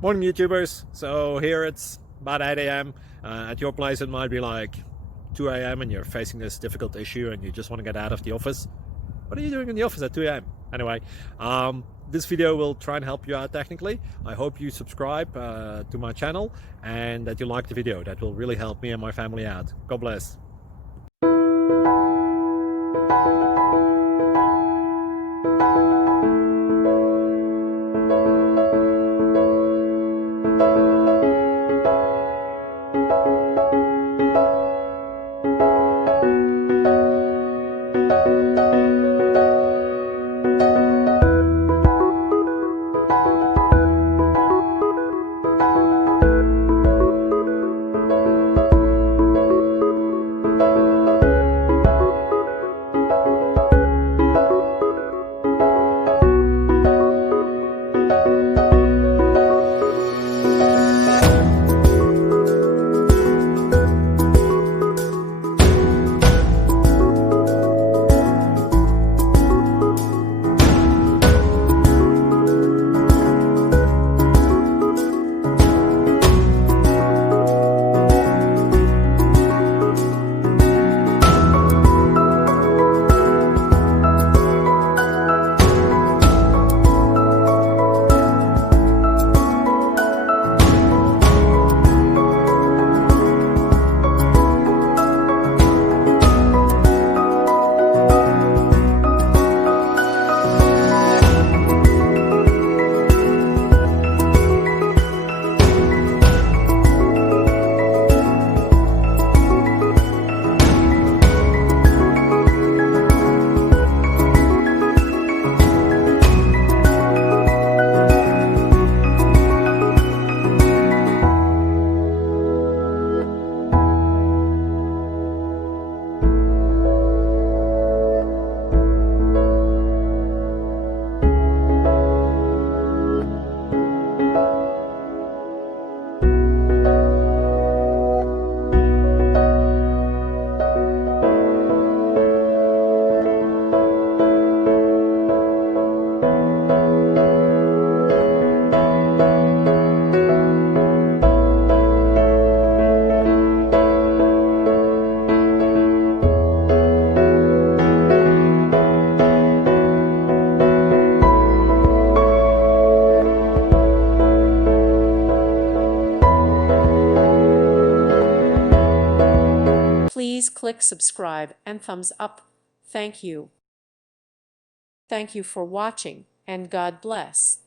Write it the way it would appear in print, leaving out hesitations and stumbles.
Morning, YouTubers. So here it's about 8 a.m. At your place, it might be like 2 a.m. and you're facing this difficult issue and you just want to get out of the office. What are you doing in the office at 2 a.m.? Anyway, this video will try and help you out technically. I hope you subscribe to my channel and that you like the video. That will really help me and my family out. God bless. Please click subscribe and thumbs up. Thank you. Thank you for watching, and God bless.